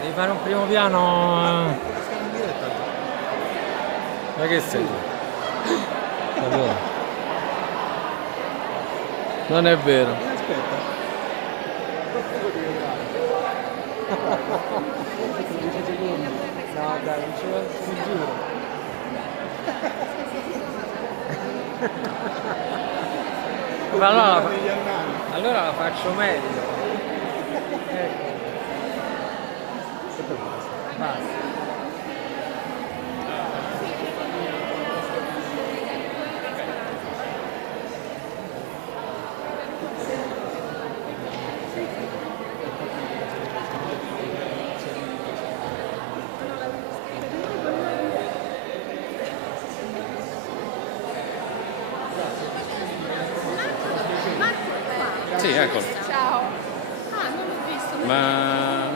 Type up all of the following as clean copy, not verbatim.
Devi fare un primo piano. Ma che sei? Davvero? Non è vero. Aspetta. No, dai, non ci vuole, ti giuro. Ma allora la faccio meglio. Ecco. Basta. Sì, eccolo. Ciao. Ah, non l'ho visto. Ma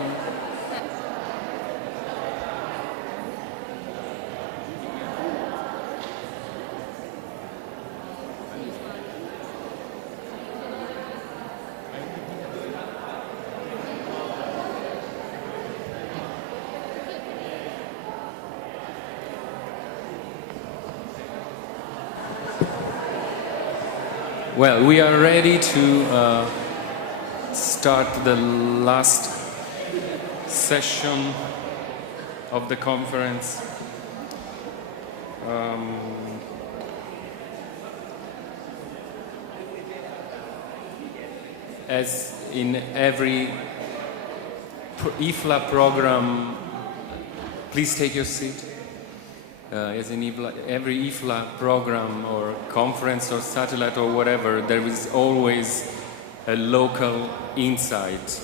well, we are ready to start the last session of the conference. As in every IFLA program, please take your seat. As in every IFLA program or conference or satellite or whatever, there is always a local insight.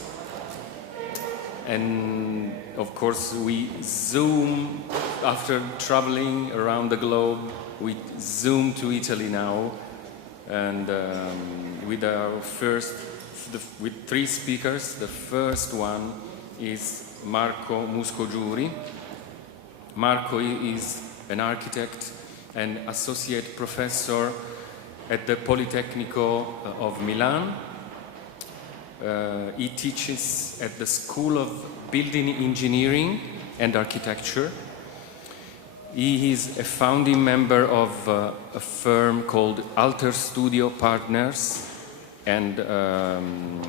And of course we zoom, after traveling around the globe, we zoom to Italy now, and with our with three speakers. The first one is Marco Muscogiuri. Marco is an architect and associate professor at the Politecnico of Milan. He teaches at the School of Building Engineering and Architecture. He is a founding member of a firm called Alter Studio Partners, and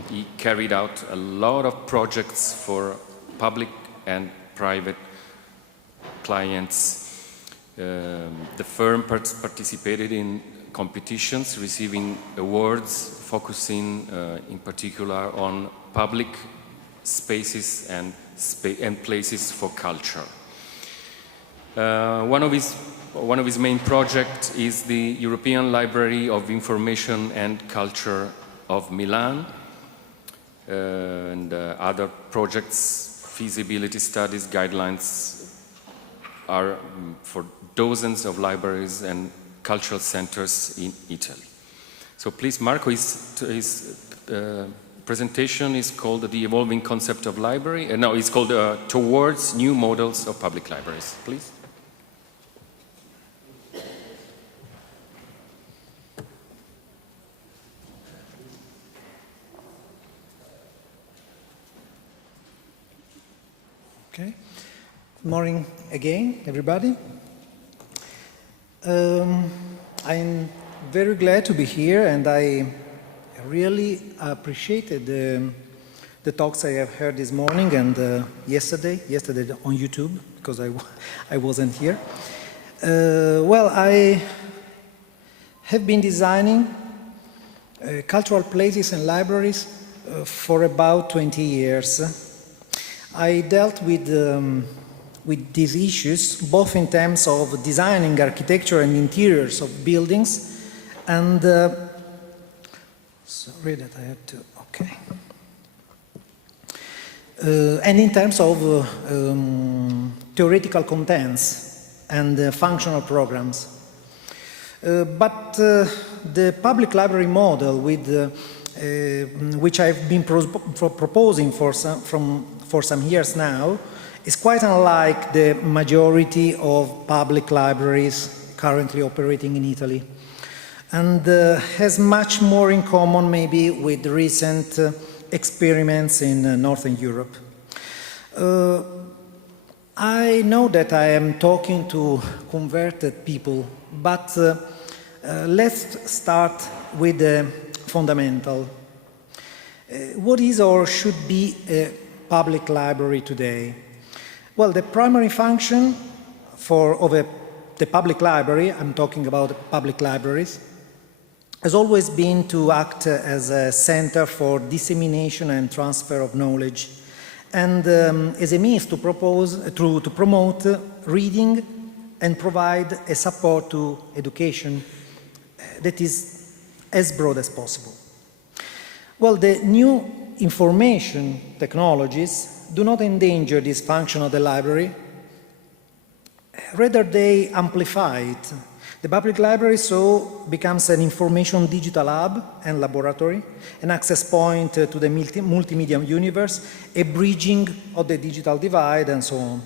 he carried out a lot of projects for public and private clients. The firm participated in competitions, receiving awards, focusing in particular on public spaces and places for culture. One of his main projects is the European Library of Information and Culture of Milan, and other projects, feasibility studies, guidelines are for dozens of libraries and cultural centers in Italy. So please, Marco, his presentation is called The Evolving Concept of Library. No, it's called Towards New Models of Public Libraries. Please. Okay. Good morning again, everybody. I'm very glad to be here, and I really appreciated the talks I have heard this morning and yesterday on YouTube, because I wasn't here. Well, I have been designing cultural places and libraries for about 20 years. I dealt with these issues, both in terms of designing architecture and interiors of buildings, and sorry that I had to, okay. And in terms of theoretical contents and functional programs. But the public library model with which I've been proposing for some years now is quite unlike the majority of public libraries currently operating in Italy, and has much more in common maybe with recent experiments in Northern Europe. I know that I am talking to converted people, but let's start with the fundamental. What is or should be a public library today? Well, the primary function of the public library, I'm talking about public libraries, has always been to act as a center for dissemination and transfer of knowledge, and as a means to promote reading and provide a support to education that is as broad as possible. Well, the new information technologies do not endanger this function of the library, rather they amplify it. The public library so becomes an information digital hub and laboratory, an access point to the multimedia universe, a bridging of the digital divide, and so on.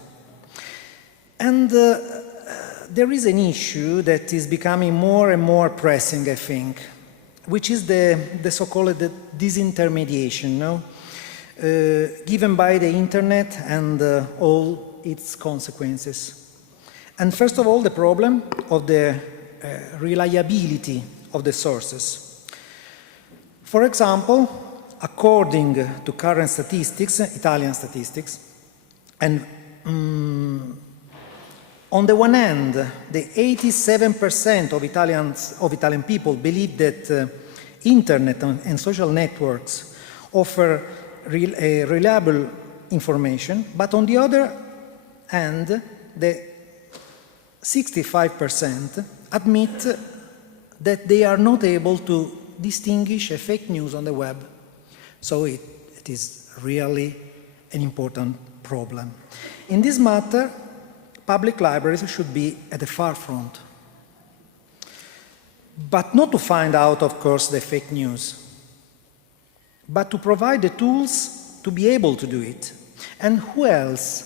And there is an issue that is becoming more and more pressing, I think, which is the so-called disintermediation, no? Given by the internet and all its consequences. And first of all, the problem of the reliability of the sources. For example, according to current statistics, Italian statistics, and on the one hand, the 87% of Italian people believe that internet and social networks offer reliable information, but on the other hand, the 65% admit that they are not able to distinguish a fake news on the web. So it is really an important problem. In this matter, public libraries should be at the forefront, but not to find out, of course, the fake news, but to provide the tools to be able to do it. And who else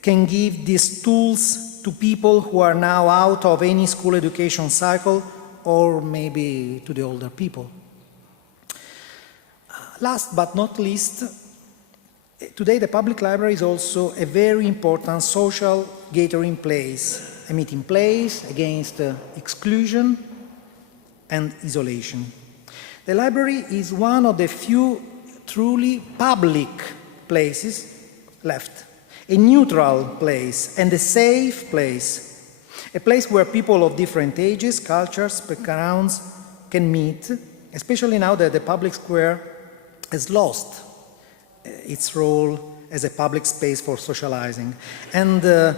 can give these tools to people who are now out of any school education cycle, or maybe to the older people? Last but not least, today the public library is also a very important social gathering place, a meeting place against exclusion and isolation. The library is one of the few truly public places left, a neutral place and a safe place, a place where people of different ages, cultures, backgrounds can meet, especially now that the public square has lost its role as a public space for socializing. And the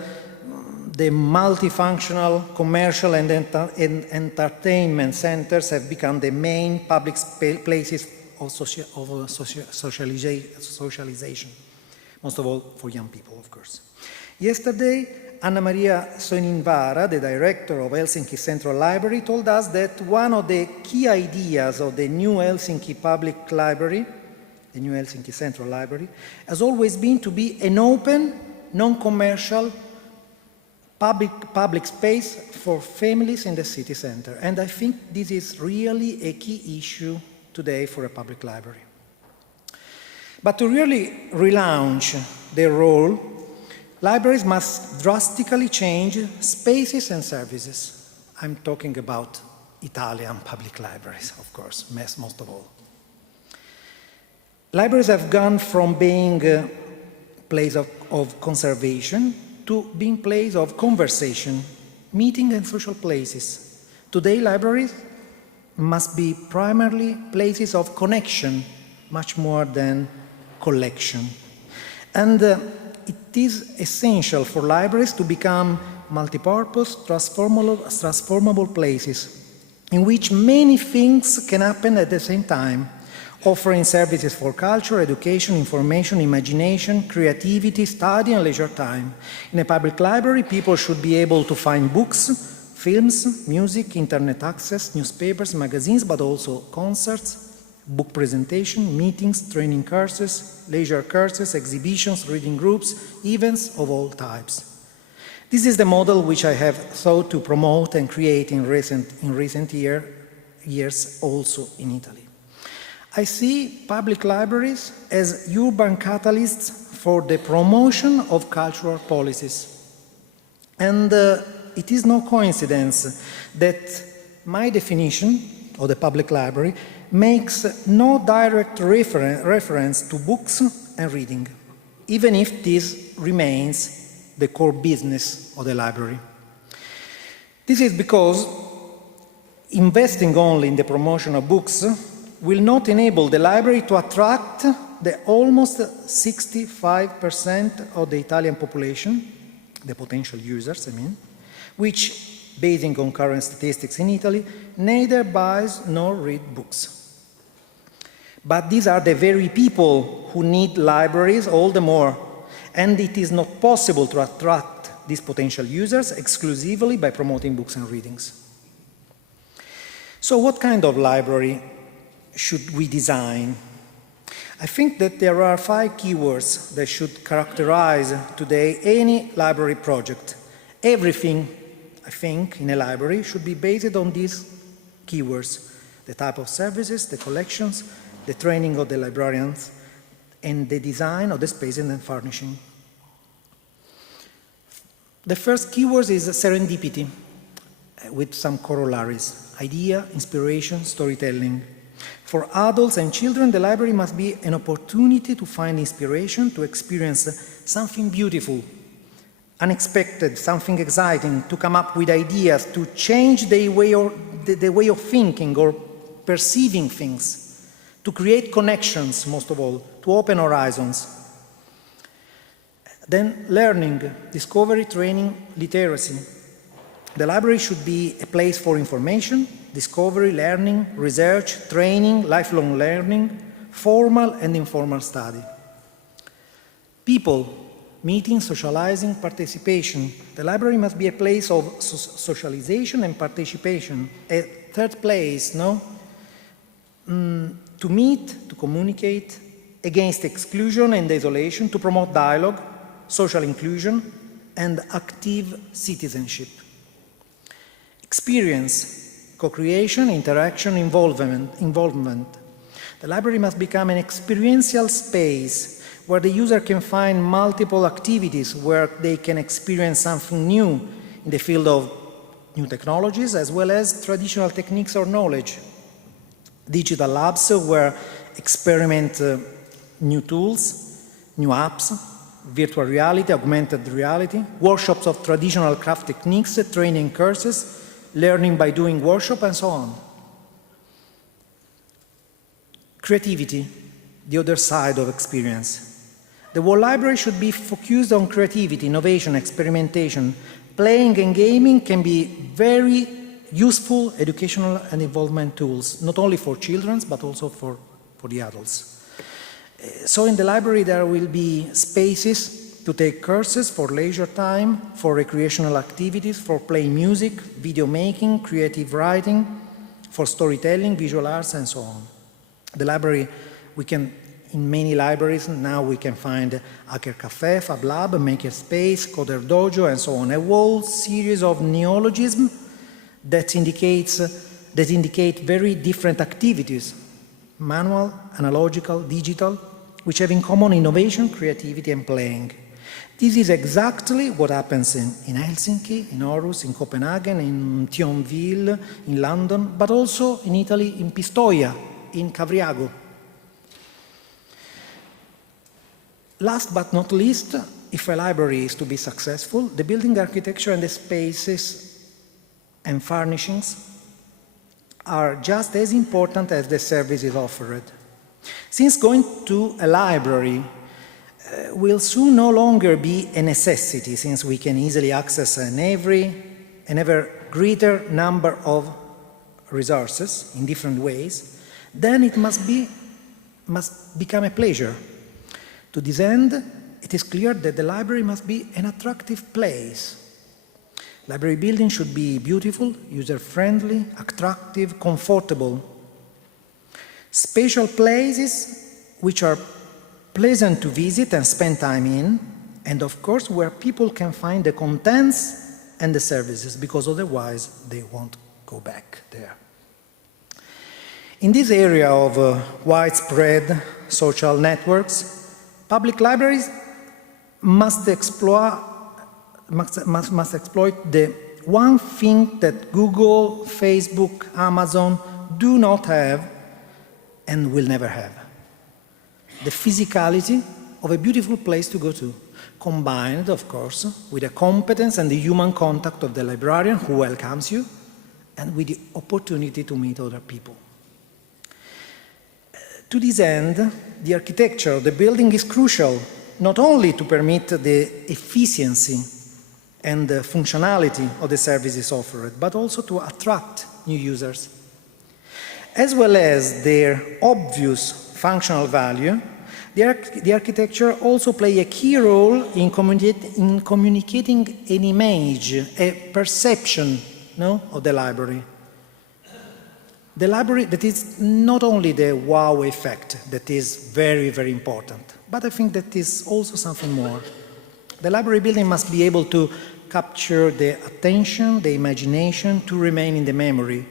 multifunctional commercial and entertainment centers have become the main public places of socialization, most of all for young people, of course. Yesterday, Anna Maria Soninvaara, the director of Helsinki Central Library, told us that one of the key ideas of the new Helsinki Public Library, the new Helsinki Central Library, has always been to be an open, non-commercial public space for families in the city center. And I think this is really a key issue today for a public library. But to really relaunch their role, libraries must drastically change spaces and services. I'm talking about Italian public libraries, of course, most of all. Libraries have gone from being a place of conservation to being place of conversation, meeting and social places. Today, libraries must be primarily places of connection, much more than collection. And it is essential for libraries to become multipurpose, transformable places in which many things can happen at the same time, offering services for culture, education, information, imagination, creativity, study, and leisure time. In a public library, people should be able to find books, films, music, internet access, newspapers, magazines, but also concerts, book presentation, meetings, training courses, leisure courses, exhibitions, reading groups, events of all types. This is the model which I have sought to promote and create in recent years also in Italy. I see public libraries as urban catalysts for the promotion of cultural policies. And it is no coincidence that my definition of the public library makes no direct reference to books and reading, even if this remains the core business of the library. This is because investing only in the promotion of books will not enable the library to attract the almost 65% of the Italian population, the potential users, which, basing on current statistics in Italy, neither buys nor read books. But these are the very people who need libraries all the more, and it is not possible to attract these potential users exclusively by promoting books and readings. So what kind of library should we design? I think that there are 5 keywords that should characterize today any library project. Everything, I think, in a library should be based on these keywords: the type of services, the collections, the training of the librarians, and the design of the spaces and furnishing. The first keyword is serendipity, with some corollaries: idea, inspiration, storytelling. For adults and children, the library must be an opportunity to find inspiration, to experience something beautiful, unexpected, something exciting, to come up with ideas, to change the way of thinking or perceiving things, to create connections, most of all, to open horizons. Then learning, discovery, training, literacy. The library should be a place for information, discovery, learning, research, training, lifelong learning, formal and informal study. People, meeting, socializing, participation. The library must be a place of socialization and participation. A third place, no? To meet, to communicate, against exclusion and isolation, to promote dialogue, social inclusion, and active citizenship. Experience, co-creation, interaction, involvement. The library must become an experiential space where the user can find multiple activities, where they can experience something new in the field of new technologies, as well as traditional techniques or knowledge. Digital labs where experiment new tools, new apps, virtual reality, augmented reality, workshops of traditional craft techniques, training courses, learning by doing workshop, and so on. Creativity, the other side of experience. The whole library should be focused on creativity, innovation, experimentation. Playing and gaming can be very useful educational and involvement tools, not only for children, but also for the adults. So in the library there will be spaces to take courses for leisure time, for recreational activities, for playing music, video making, creative writing, for storytelling, visual arts, and so on. The library, in many libraries now we can find Hacker Cafe, Fab Lab, Maker Space, Coder Dojo, and so on. A whole series of neologisms that indicate very different activities: manual, analogical, digital, which have in common innovation, creativity, and playing. This is exactly what happens in Helsinki, in Aarhus, in Copenhagen, in Thionville, in London, but also in Italy, in Pistoia, in Cavriago. Last but not least, if a library is to be successful, the building architecture and the spaces and furnishings are just as important as the services offered. Since going to a library will soon no longer be a necessity, since we can easily access an ever greater number of resources in different ways, then it must become a pleasure. To this end, it is clear that the library must be an attractive place. Library building should be beautiful, user-friendly, attractive, comfortable. Spatial places which are pleasant to visit and spend time in, and of course where people can find the contents and the services, because otherwise they won't go back there. In this area of widespread social networks, public libraries must exploit the one thing that Google, Facebook, Amazon do not have and will never have: the physicality of a beautiful place to go to, combined, of course, with the competence and the human contact of the librarian who welcomes you, and with the opportunity to meet other people. To this end, the architecture of the building is crucial, not only to permit the efficiency and the functionality of the services offered, but also to attract new users. As well as their obvious functional value, the architecture also plays a key role in communicating an image, a perception of the library. The library, that is not only the wow effect, that is very, very important, but I think that is also something more. The library building must be able to capture the attention, the imagination, to remain in the memory.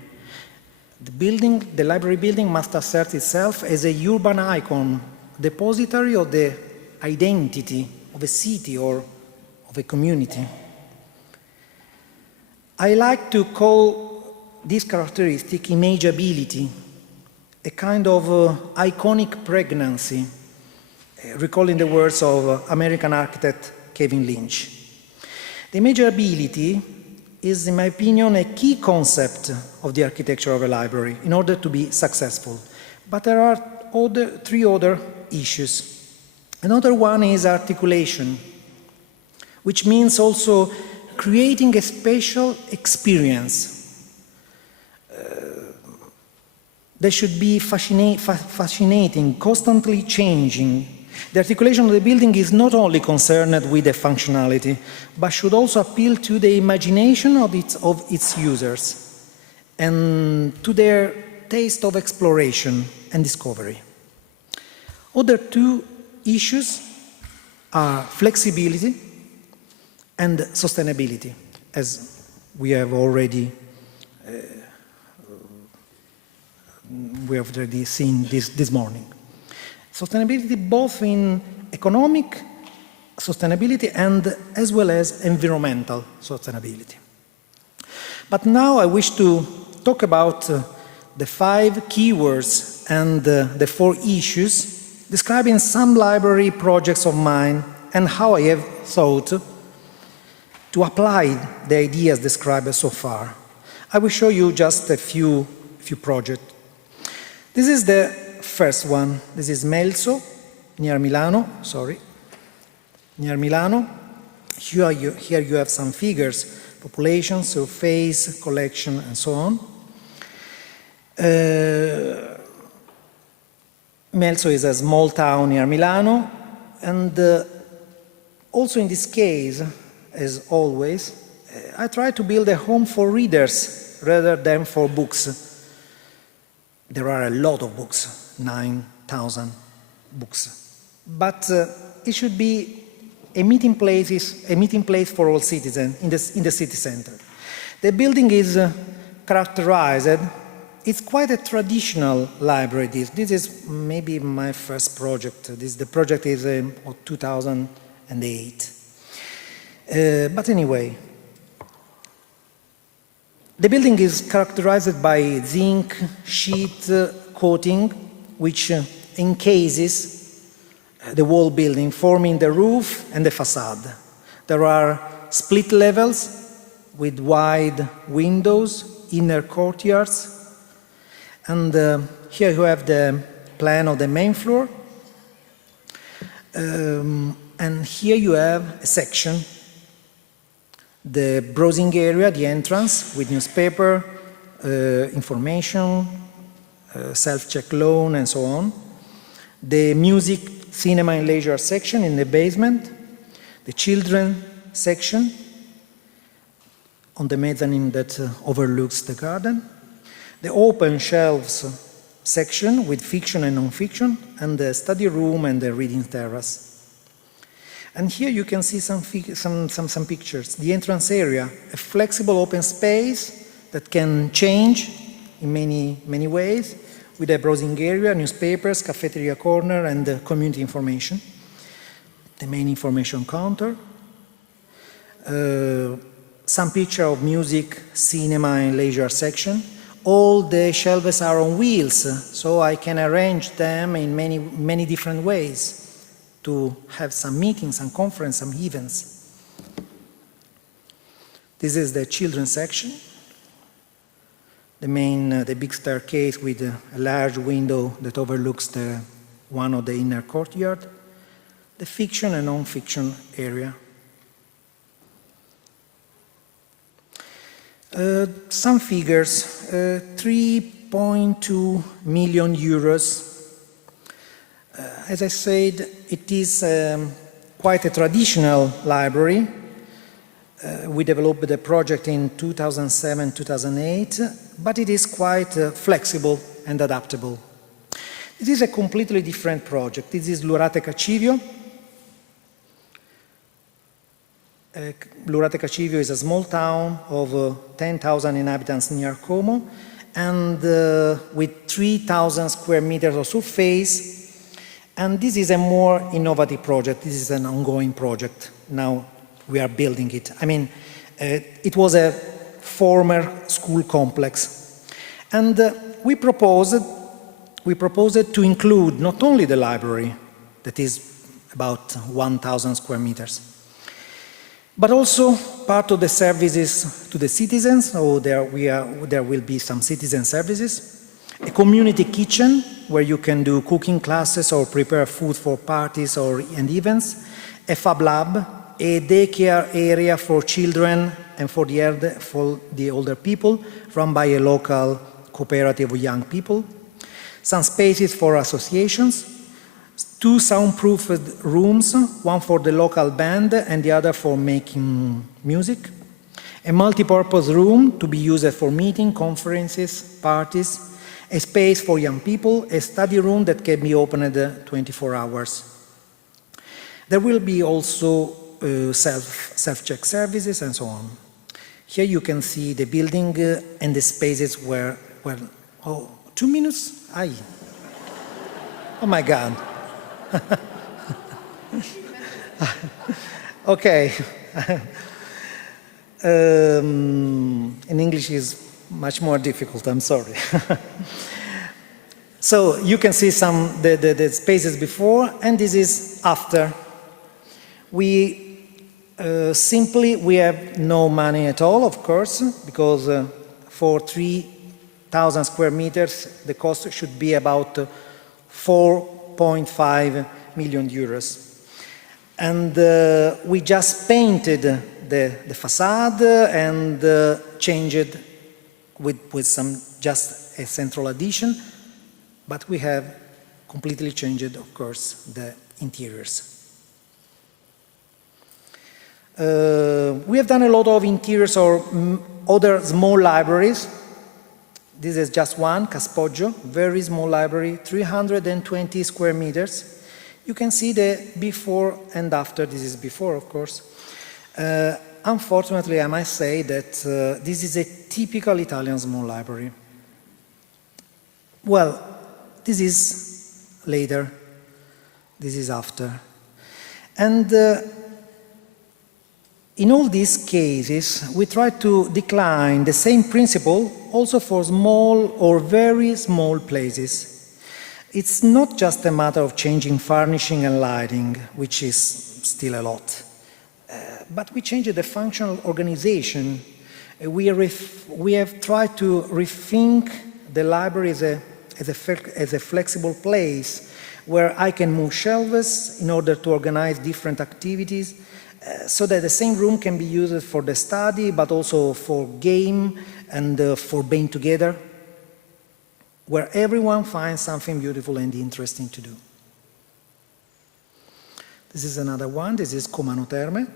The library building must assert itself as a urban icon, depository of the identity of a city or of a community. I like to call this characteristic imageability, a kind of iconic pregnancy, recalling the words of American architect Kevin Lynch. The imageability is, in my opinion, a key concept of the architecture of a library in order to be successful. But there are three other issues. Another one is articulation, which means also creating a spatial experience. They should be fascinating, constantly changing. The articulation of the building is not only concerned with the functionality, but should also appeal to the imagination of its users and to their taste of exploration and discovery. Other two issues are flexibility and sustainability, as we have already seen this morning. Sustainability both in economic sustainability and as well as environmental sustainability. But now I wish to talk about the 5 keywords and the 4 issues describing some library projects of mine and how I have thought to apply the ideas described so far. I will show you just a few projects. This is the first one. This is Melzo, near Milano, near Milano. Here you have some figures, population, surface, collection, and so on. Melzo is a small town near Milano, and also in this case, as always, I try to build a home for readers rather than for books. There are a lot of books, 9,000 books. But it should be a meeting place for all citizens in the city center. The building is characterized. It's quite a traditional library. This is maybe my first project. The project is of 2008. But anyway, the building is characterized by zinc sheet coating, which encases the whole building, forming the roof and the facade. There are split levels with wide windows, inner courtyards, and here you have the plan of the main floor. And here you have a section, the browsing area, the entrance with newspaper, information, self-check loan, and so on. The music, cinema, and leisure section in the basement. The children section on the mezzanine that overlooks the garden. The open shelves section with fiction and non-fiction, and the study room and the reading terrace. And here you can see some pictures. The entrance area, a flexible open space that can change in many ways, with a browsing area, newspapers, cafeteria corner, and community information. The main information counter. Some picture of music, cinema, and leisure section. All the shelves are on wheels, so I can arrange them in many different ways to have some meetings, some conferences, some events. This is the children's section. The big staircase with a large window that overlooks one of the inner courtyard. The fiction and non-fiction area. Some figures, 3.2 million euros. As I said, it is quite a traditional library. We developed the project in 2007-2008, but it is quite flexible and adaptable. It is a completely different project. This is Lurate-Cacivio. Lurate-Cacivio is a small town of 10,000 inhabitants near Como, and with 3,000 square meters of surface. And this is a more innovative project. This is an ongoing project. Now we are building it. I mean, it was a former school complex. And we proposed to include not only the library, that is about 1,000 square meters, but also part of the services to the citizens. So there will be some citizen services, a community kitchen where you can do cooking classes or prepare food for parties and events, a fab lab, a daycare area for children and for the older people, run by a local cooperative of young people, some spaces for associations, 2 soundproofed rooms, one for the local band and the other for making music, a multi-purpose room to be used for meeting, conferences, parties, a space for young people, a study room that can be opened 24 hours. There will be also self-check services and so on. Here you can see the building and the spaces where, oh, 2 minutes? Aye. Oh my God. Okay. In English is much more difficult, I'm sorry. So you can see the spaces before, and this is after. We have no money at all, of course, because for 3,000 square meters, the cost should be about 4.5 million euros. And we just painted the facade and changed with some just a central addition, but we have completely changed, of course, the interiors. We have done a lot of interiors or other small libraries. This is just one, Caspoggio, very small library, 320 square meters. You can see the before and after. This is before, of course. Unfortunately, I must say that this is a typical Italian small library. Well, this is later. This is after. And In all these cases, we try to decline the same principle also for small or very small places. It's not just a matter of changing furnishing and lighting, which is still a lot, but we change the functional organization. We have tried to rethink the library as a flexible place where I can move shelves in order to organize different activities, so that the same room can be used for the study, but also for game and for being together, where everyone finds something beautiful and interesting to do. This is another one. This is Comano Terme,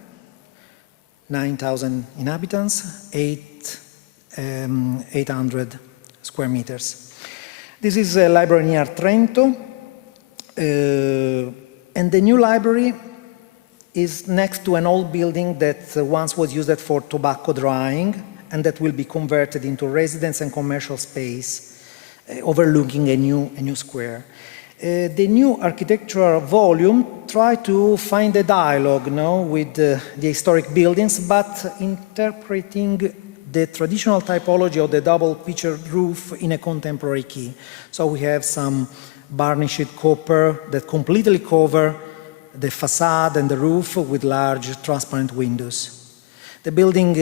9,000 inhabitants, 800 square meters. This is a library near Trento, and the new library is next to an old building that once was used for tobacco drying and that will be converted into residence and commercial space, overlooking a new square. The new architectural volume tried to find a dialogue with the historic buildings, but interpreting the traditional typology of the double-pitched roof in a contemporary key. So we have some varnished copper that completely cover the facade and the roof with large transparent windows. The building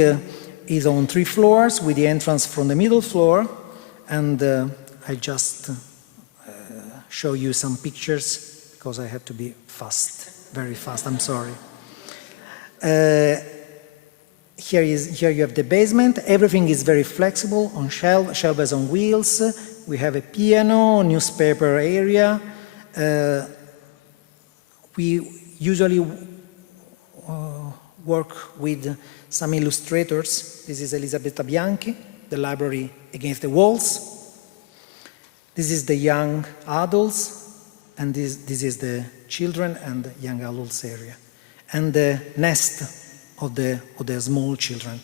is on 3 floors with the entrance from the middle floor, and I just show you some pictures because I have to be fast, very fast, I'm sorry. Here you have the basement. Everything is very flexible, on shelves on wheels. We have a piano, newspaper area. We usually work with some illustrators. This is Elisabetta Bianchi, the library against the walls. This is the young adults, and this is the children and young adults area. And the nest of the small children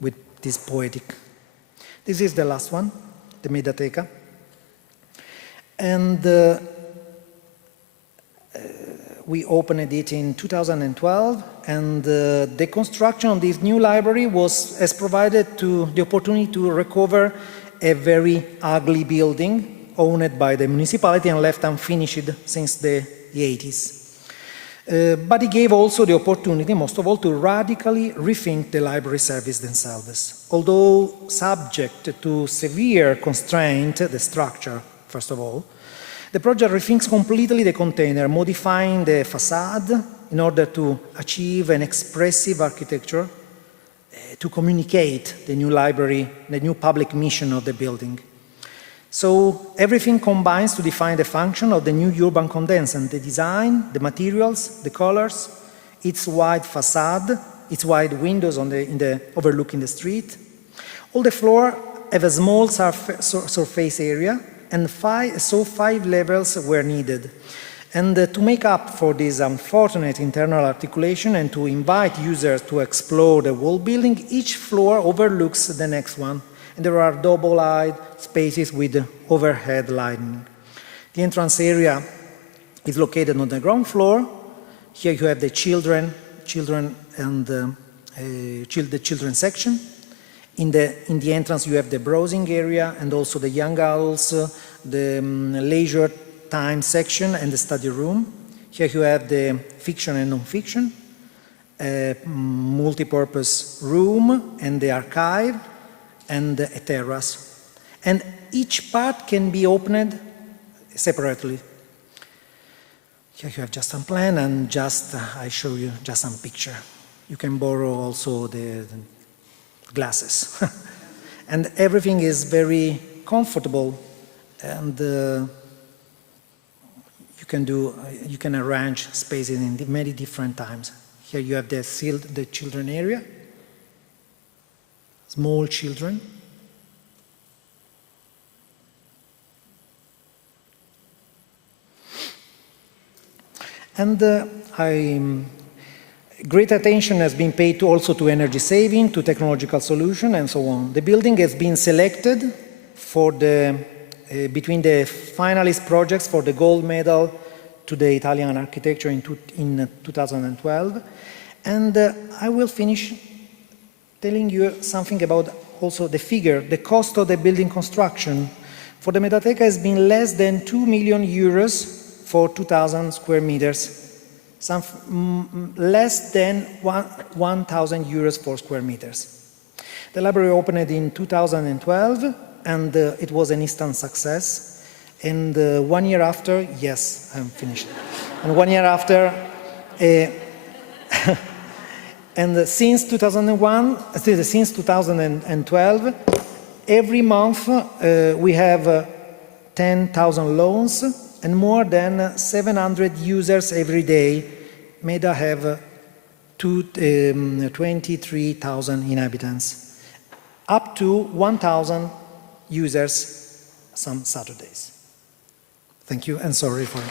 with this poetic. This is the last one, the Mediateca. And we opened it in 2012, and the construction of this new library has provided the opportunity to recover a very ugly building owned by the municipality and left unfinished since the 80s. But it gave also the opportunity, most of all, to radically rethink the library service themselves. Although subject to severe constraint, the structure, first of all, the project rethinks completely the container, modifying the facade in order to achieve an expressive architecture to communicate the new library, the new public mission of the building. So everything combines to define the function of the new urban condensate, the design, the materials, the colors, its wide facade, its wide windows overlooking the street. All the floor have a small surface area, and 5 levels were needed. And to make up for this unfortunate internal articulation and to invite users to explore the whole building, each floor overlooks the next one. And there are double-eyed spaces with overhead lighting. The entrance area is located on the ground floor. Here you have the children and the children section. In the entrance you have the browsing area and also the young adults, the leisure time section and the study room. Here you have the fiction and non-fiction, multi-purpose room and the archive, and a terrace. And each part can be opened separately. Here you have just some plan and I show you just some picture. You can borrow also the glasses. And everything is very comfortable, and you can arrange spaces in many different times. Here you have the children area. Small children. And great attention has been paid also to energy saving, to technological solution, and so on. The building has been selected for between the finalist projects for the gold medal to the Italian architecture in 2012. And I will finish telling you something about also the figure, the cost of the building construction. For the Medioteca has been less than 2 million euros for 2,000 square meters, less than 1,000 euros for square meters. The library opened in 2012, and it was an instant success. And 1 year after, yes, I'm finished. And 1 year after, and since 2012, every month we have 10,000 loans and more than 700 users every day. MEDA have 23,000 inhabitants, up to 1,000 users some Saturdays. Thank you, and sorry for it.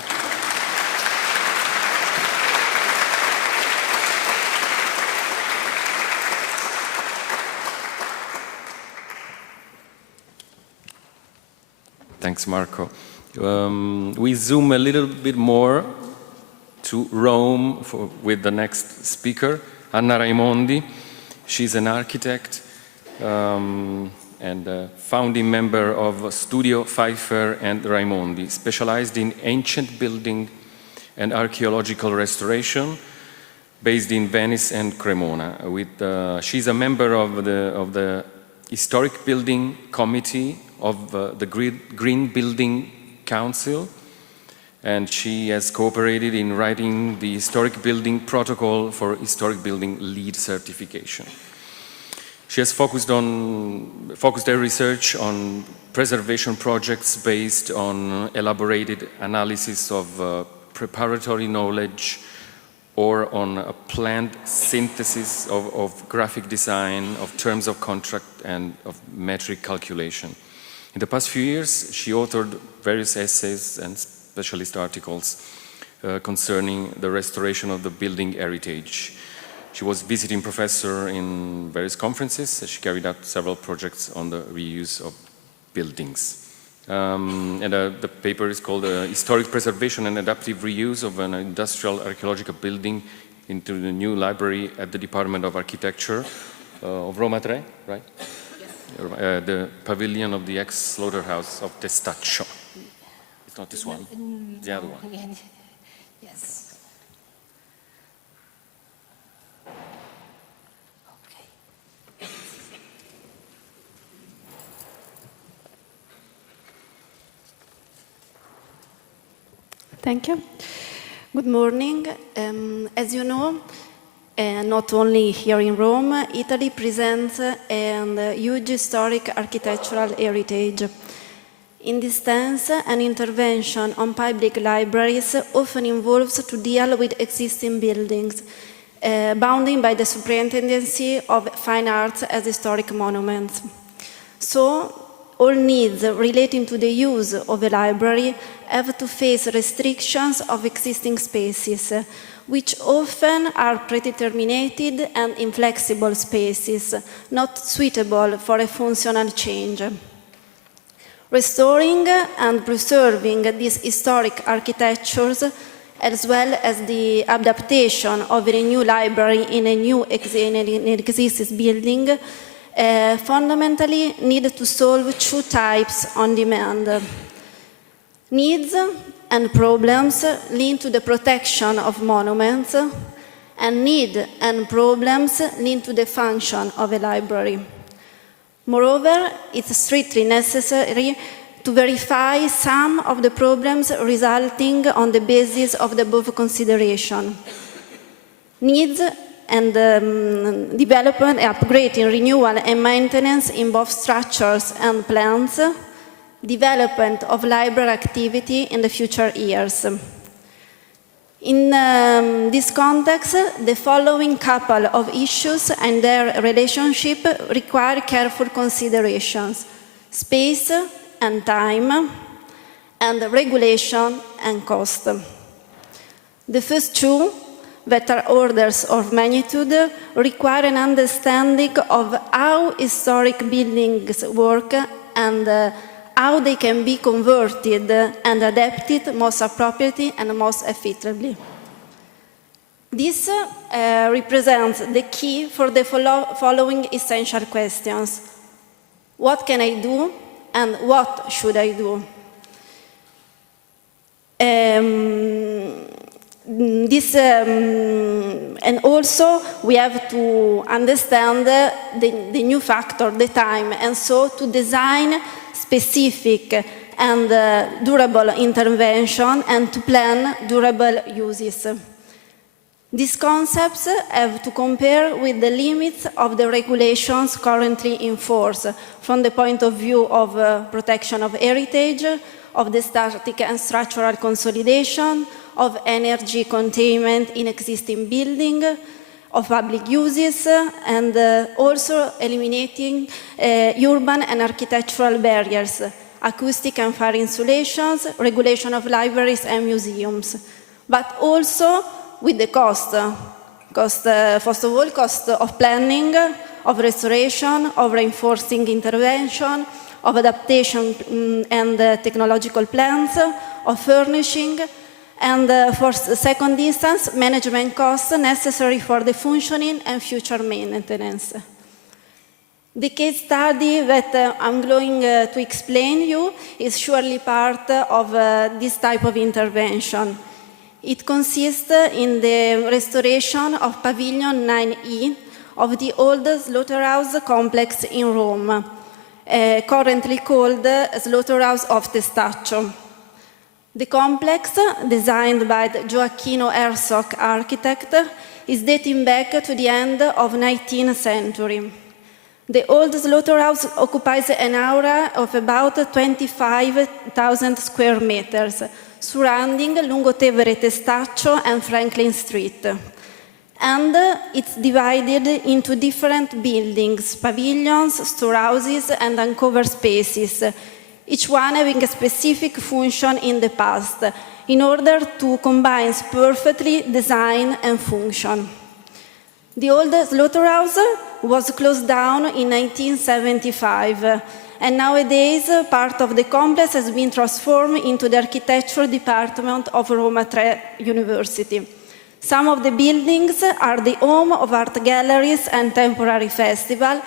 Thanks, Marco. We zoom a little bit more to Rome with the next speaker, Anna Raimondi. She's an architect and a founding member of Studio Feiffer and Raimondi, specialized in ancient building and archaeological restoration, based in Venice and Cremona. She's a member of the Historic Building Committee of the Green Building Council, and she has cooperated in writing the Historic Building Protocol for Historic Building LEED certification. She has focused her research on preservation projects based on elaborated analysis of preparatory knowledge or on a planned synthesis of graphic design, of terms of contract, and of metric calculation. In the past few years, she authored various essays and specialist articles concerning the restoration of the building heritage. She was visiting professor in various conferences. She carried out several projects on the reuse of buildings. The paper is called Historic Preservation and Adaptive Reuse of an Industrial Archaeological Building into the New Library at the Department of Architecture of Roma 3, right? Yes. The Pavilion of the ex-slaughterhouse of Testaccio. It's not this one, the other one. Yes. Thank you. Good morning. As you know, not only here in Rome, Italy presents a huge historic architectural heritage. In this sense, an intervention on public libraries often involves to deal with existing buildings, bounded by the Superintendency of Fine Arts as historic monuments. So, all needs relating to the use of a library have to face restrictions of existing spaces, which often are predetermined and inflexible spaces, not suitable for a functional change. Restoring and preserving these historic architectures, as well as the adaptation of a new library in an existing building, fundamentally need to solve two types on demand. Needs and problems linked to the protection of monuments, and need and problems linked to the function of a library. Moreover, it's strictly necessary to verify some of the problems resulting on the basis of the above consideration. Needs and development, upgrading, renewal, and maintenance in both structures and plans, development of library activity in the future years. In this context, the following couple of issues and their relationship require careful considerations: space and time, and regulation and cost. The first two, that are orders of magnitude, require an understanding of how historic buildings work and how they can be converted and adapted most appropriately and most effectively. This represents the key for the following essential questions. What can I do and what should I do? And also we have to understand the new factor, the time, and so to design specific and durable intervention and to plan durable uses. These concepts have to compare with the limits of the regulations currently in force from the point of view of protection of heritage, of the static and structural consolidation, of energy containment in existing building, of public uses, and also eliminating urban and architectural barriers, acoustic and fire insulations, regulation of libraries and museums, but also with the cost. First of all, cost of planning, of restoration, of reinforcing intervention, of adaptation and technological plans, of furnishing, and for second instance, management costs necessary for the functioning and future maintenance. The case study that I'm going to explain you is surely part of this type of intervention. It consists in the restoration of Pavilion 9E of the old slaughterhouse complex in Rome, currently called Slaughterhouse of Testaccio. The complex, designed by the Gioacchino Herzog architect, is dating back to the end of the 19th century. The old slaughterhouse occupies an area of about 25,000 square meters, surrounding Lungotevere Testaccio and Franklin Street. And it's divided into different buildings, pavilions, storehouses, and uncovered spaces, each one having a specific function in the past, in order to combine perfectly design and function. The old slaughterhouse was closed down in 1975, and nowadays part of the complex has been transformed into the architecture department of Roma Tre University. Some of the buildings are the home of art galleries and temporary festivals,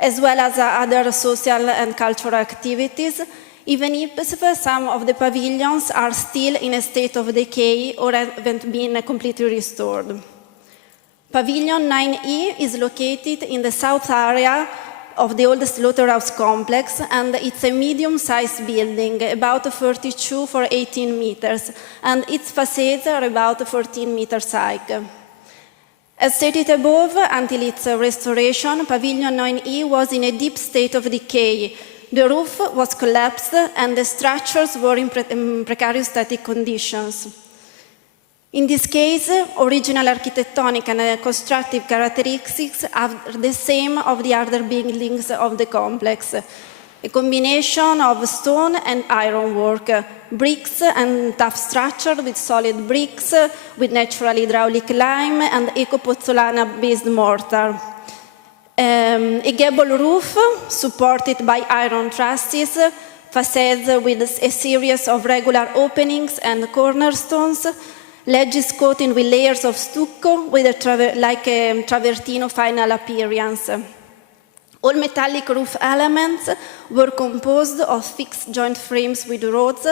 as well as other social and cultural activities, even if some of the pavilions are still in a state of decay or haven't been completely restored. Pavilion 9E is located in the south area of the old slaughterhouse complex, and it's a medium-sized building, about 32 for 18 meters, and its facades are about 14 meters high. As stated above, until its restoration, Pavilion 9E was in a deep state of decay. The roof was collapsed, and the structures were in precarious static conditions. In this case, original architectonic and constructive characteristics are the same of the other buildings of the complex. A combination of stone and ironwork, bricks and tough structure with solid bricks, with natural hydraulic lime and eco-pozzolana-based mortar. A gable roof supported by iron trusses, facades with a series of regular openings and cornerstones, ledges coated with layers of stucco with a travertino final appearance. All metallic roof elements were composed of fixed joint frames with rods,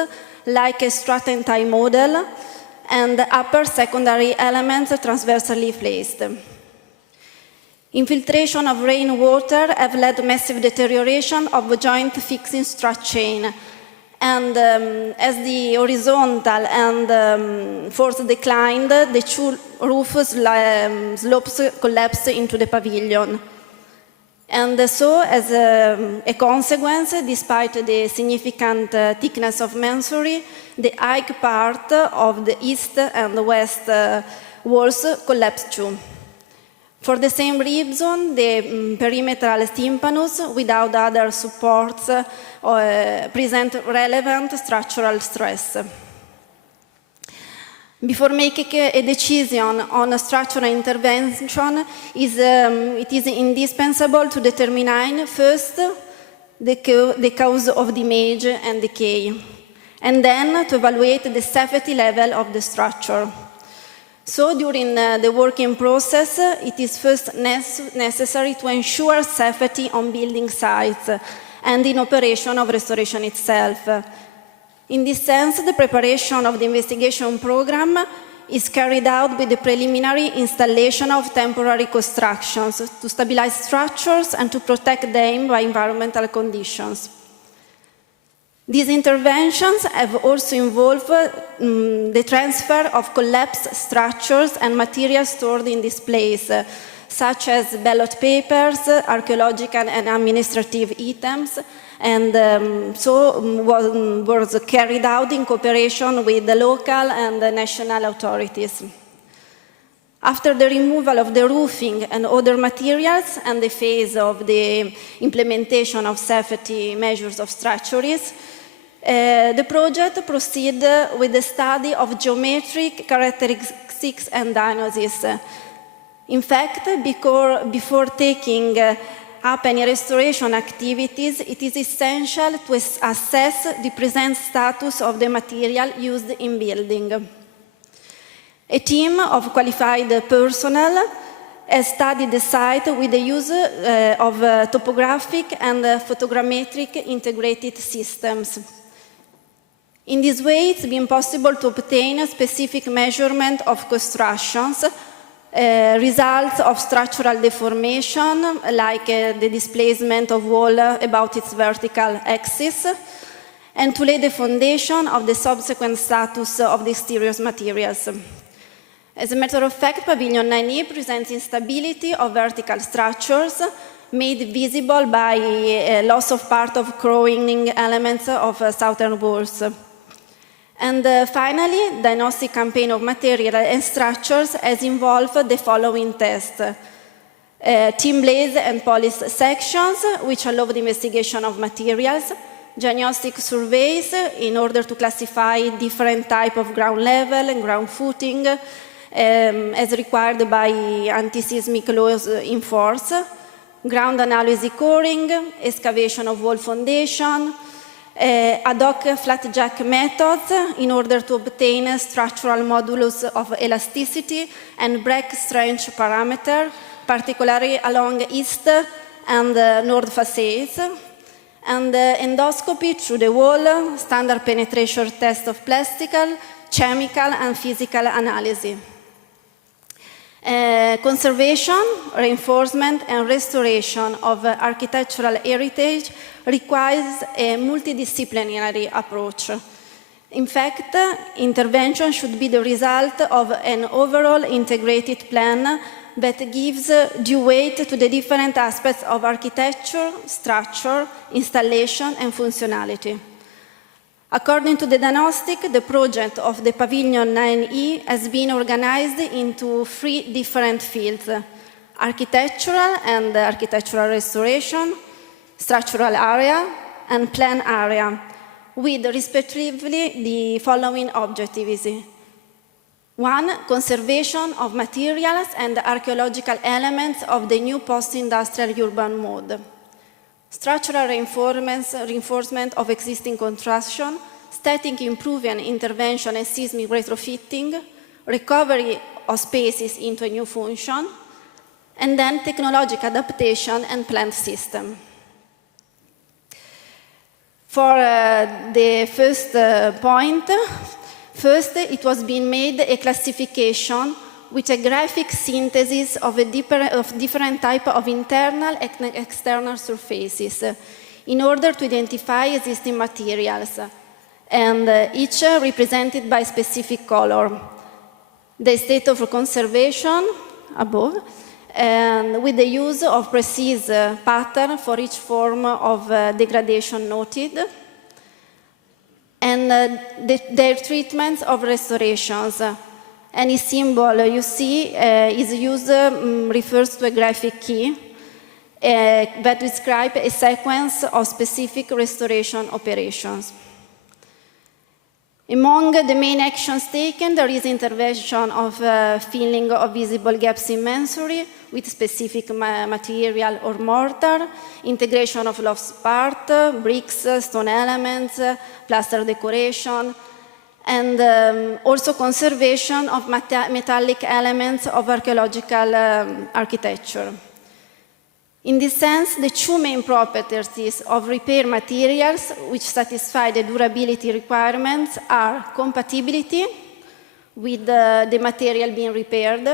like a strut-and-tie model, and upper secondary elements transversely placed. Infiltration of rainwater have led to massive deterioration of joint fixing strut chain, and as the horizontal and force declined, the two roof slopes collapsed into the pavilion. And so, as a consequence, despite the significant thickness of masonry, the high part of the east and the west walls collapsed too. For the same reason, the perimetral tympanus, without other supports, present relevant structural stress. Before making a decision on a structural intervention, it is indispensable to determine first the cause of damage and decay, and then to evaluate the safety level of the structure. So during the working process, it is first necessary to ensure safety on building sites and in operation of restoration itself. In this sense, the preparation of the investigation program is carried out with the preliminary installation of temporary constructions to stabilize structures and to protect them by environmental conditions. These interventions have also involved the transfer of collapsed structures and materials stored in this place, such as ballot papers, archaeological and administrative items, and so was carried out in cooperation with the local and the national authorities. After the removal of the roofing and other materials and the phase of the implementation of safety measures of structures, the project proceeded with the study of geometric characteristics and diagnosis. In fact, before taking up any restoration activities, it is essential to assess the present status of the material used in building. A team of qualified personnel has studied the site with the use of topographic and photogrammetric integrated systems. In this way, it's been possible to obtain a specific measurement of constructions, results of structural deformation, like the displacement of wall about its vertical axis, and to lay the foundation of the subsequent status of the exterior materials. As a matter of fact, Pavilion 9E presents instability of vertical structures made visible by loss of part of crowning elements of southern walls. And finally, diagnostic campaign of material and structures has involved the following tests. Team blaze and polish sections, which allow the investigation of materials, diagnostic surveys in order to classify different types of ground level and ground footing as required by anti-seismic laws in force, ground analysis coring, excavation of wall foundation, ad hoc flat jack methods in order to obtain structural modulus of elasticity and break strength parameter, particularly along east and north facades, and endoscopy through the wall, standard penetration test of plastical, chemical, and physical analysis. Conservation, reinforcement, and restoration of architectural heritage requires a multidisciplinary approach. In fact, intervention should be the result of an overall integrated plan that gives due weight to the different aspects of architecture, structure, installation, and functionality. According to the diagnostic, the project of the Pavilion 9E has been organized into 3 different fields: architectural and architectural restoration, structural area, and plan area, with respectively the following objectives. 1, conservation of materials and archaeological elements of the new post-industrial urban mode. Structural reinforcement of existing construction, static improvement, intervention and seismic retrofitting, recovery of spaces into a new function, and then technological adaptation and plant system. For the first point, first it was being made a classification with a graphic synthesis of different types of internal and external surfaces in order to identify existing materials, and each represented by specific color. The state of conservation above, and with the use of precise pattern for each form of degradation noted, and their treatments of restorations. Any symbol you see is used, refers to a graphic key that describes a sequence of specific restoration operations. Among the main actions taken, there is intervention of filling of visible gaps in masonry with specific material or mortar, integration of lost part, bricks, stone elements, plaster decoration, and also conservation of metallic elements of archaeological architecture. In this sense, the two main properties of repair materials which satisfy the durability requirements are compatibility with the material being repaired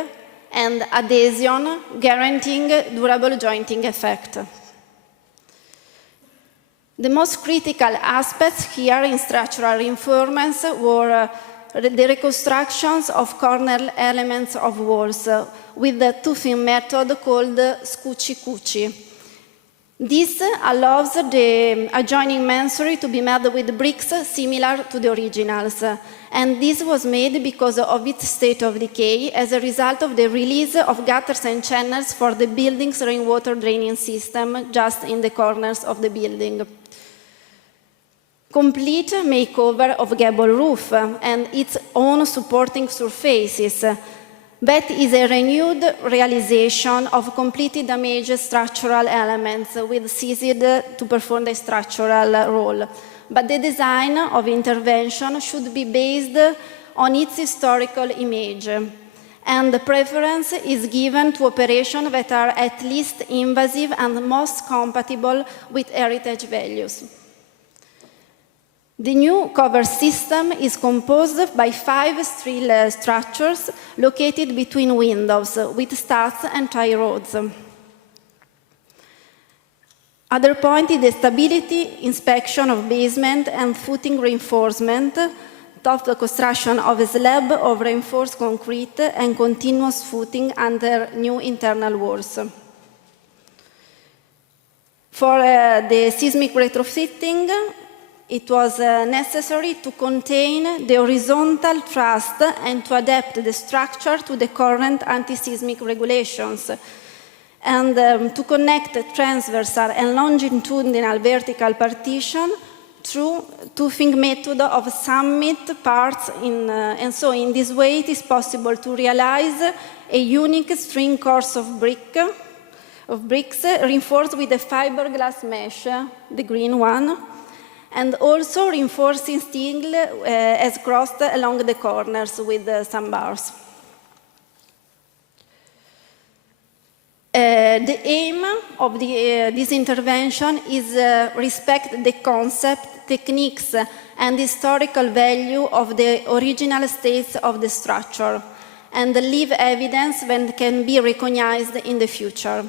and adhesion, guaranteeing durable jointing effect. The most critical aspects here in structural reinforcements were the reconstructions of corner elements of walls with the toothing method called scucci-cucci. This allows the adjoining masonry to be made with bricks similar to the originals, and this was made because of its state of decay as a result of the release of gutters and channels for the building's rainwater draining system just in the corners of the building. Complete makeover of gable roof and its own supporting surfaces. That is a renewed realization of completely damaged structural elements with ceased to perform the structural role. But the design of intervention should be based on its historical image, and the preference is given to operations that are at least invasive and most compatible with heritage values. The new cover system is composed by 5 steel structures located between windows with studs and tie rods. Other point is the stability inspection of basement and footing reinforcement, top the construction of a slab of reinforced concrete and continuous footing under new internal walls. For the seismic retrofitting, it was necessary to contain the horizontal thrust and to adapt the structure to the current anti-seismic regulations, and to connect transversal and longitudinal vertical partition through toothing method of summit parts, and so in this way it is possible to realize a unique string course of bricks reinforced with a fiberglass mesh, the green one, and also reinforcing steel as crossed along the corners with some bars. The aim of this intervention is respect the concept, techniques, and historical value of the original states of the structure, and leave evidence that can be recognized in the future.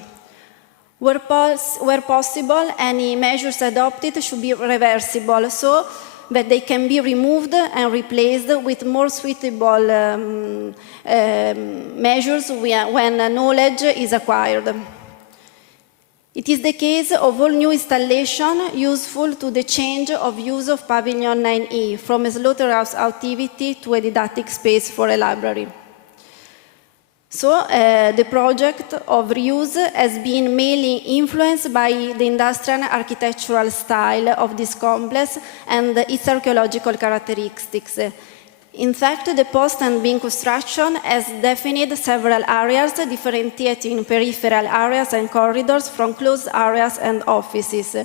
Where possible, any measures adopted should be reversible so that they can be removed and replaced with more suitable measures when knowledge is acquired. It is the case of all new installation useful to the change of use of Pavilion 9E from a slaughterhouse activity to a didactic space for a library. So the project of reuse has been mainly influenced by the industrial architectural style of this complex and its archaeological characteristics. In fact, the post and beam construction has defined several areas, differentiating peripheral areas and corridors from closed areas and offices.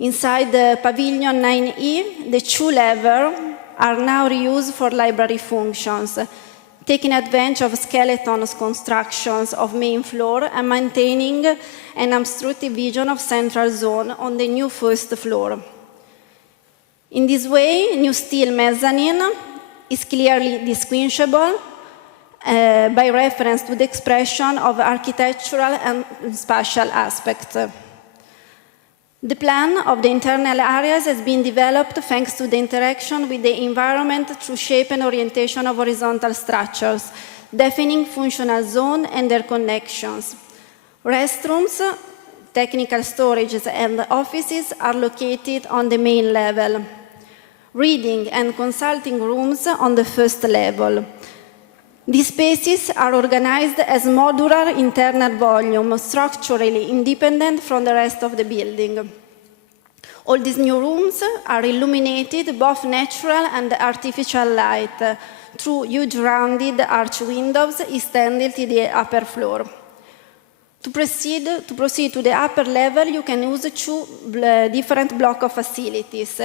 Inside the Pavilion 9E, the 2 levels are now reused for library functions, taking advantage of skeleton constructions of main floor and maintaining an obstructive vision of central zone on the new first floor. In this way, new steel mezzanine is clearly distinguishable by reference to the expression of architectural and spatial aspects. The plan of the internal areas has been developed thanks to the interaction with the environment through shape and orientation of horizontal structures, defining functional zone and their connections. Restrooms, technical storages, and offices are located on the main level. Reading and consulting rooms on the first level. These spaces are organized as modular internal volume, structurally independent from the rest of the building. All these new rooms are illuminated both natural and artificial light through huge rounded arch windows extended to the upper floor. To proceed to the upper level, you can use 2 different blocks of facilities.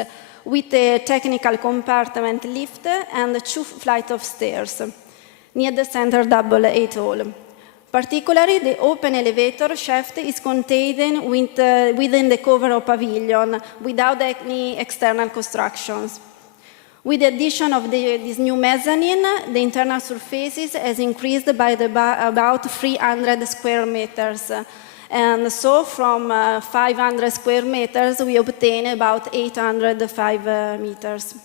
with a technical compartment lift and 2 flights of stairs near the center double-8 hall. Particularly, the open elevator shaft is contained within the cover of pavilion without any external constructions. With the addition of this new mezzanine, the internal surfaces has increased by about 300 square meters. And so from 500 square meters, we obtain about 805 meters.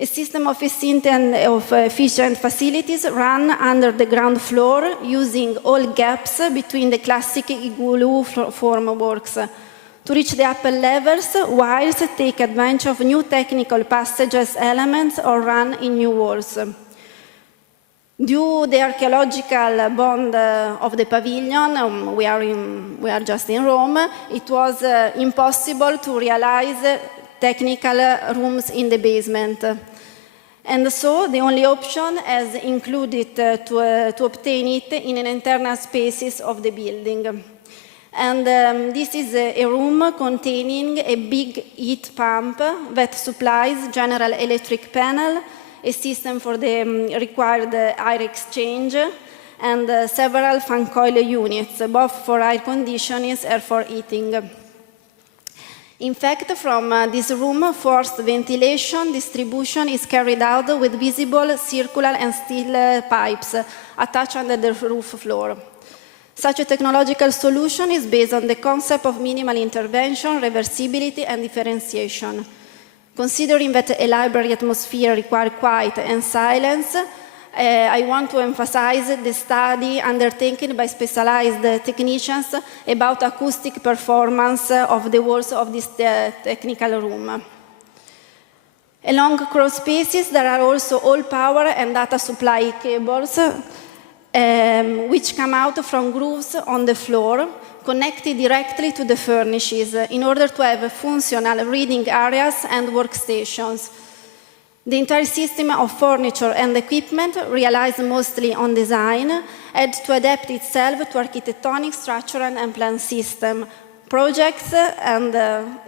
A system of efficient facilities run under the ground floor using all gaps between the classic igloo formworks to reach the upper levels, whilst take advantage of new technical passages elements or run in new walls. Due to the archaeological bond of the pavilion, we are just in Rome, it was impossible to realize technical rooms in the basement. And so the only option has included to obtain it in an internal spaces of the building. And this is a room containing a big heat pump that supplies general electric panel, a system for the required air exchange, and several fan coil units, both for air conditioning and for heating. In fact, from this room, forced ventilation distribution is carried out with visible circular and steel pipes attached under the roof floor. Such a technological solution is based on the concept of minimal intervention, reversibility, and differentiation. Considering that a library atmosphere requires quiet and silence, I want to emphasize the study undertaken by specialized technicians about acoustic performance of the walls of this technical room. Along crawl spaces, there are also all power and data supply cables which come out from grooves on the floor, connected directly to the furnaces in order to have functional reading areas and workstations. The entire system of furniture and equipment, realized mostly on design, had to adapt itself to architectonic, structural, and plan system projects, and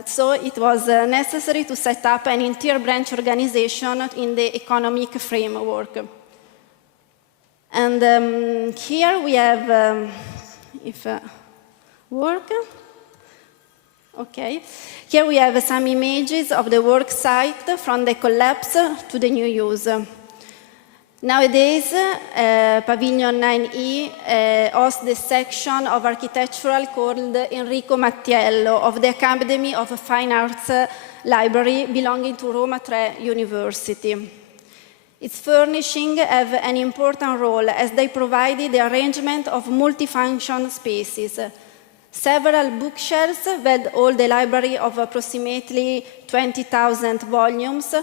so it was necessary to set up an inter-branch organization in the economic framework. And here we have, Here we have some images of the work site from the collapse to the new use. Nowadays, Pavilion 9E hosts the section of architectural called Enrico Mattiello of the Academy of Fine Arts Library belonging to Roma Tre University. Its furnishing have an important role as they provided the arrangement of multifunction spaces. Several bookshelves that hold a library of approximately 20,000 volumes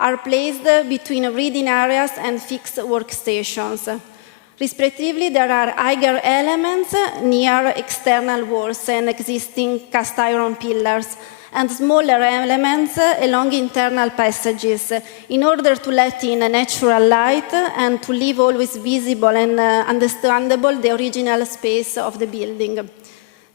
are placed between reading areas and fixed workstations. Respectively, there are higher elements near external walls and existing cast iron pillars, and smaller elements along internal passages, in order to let in natural light and to leave always visible and understandable the original space of the building.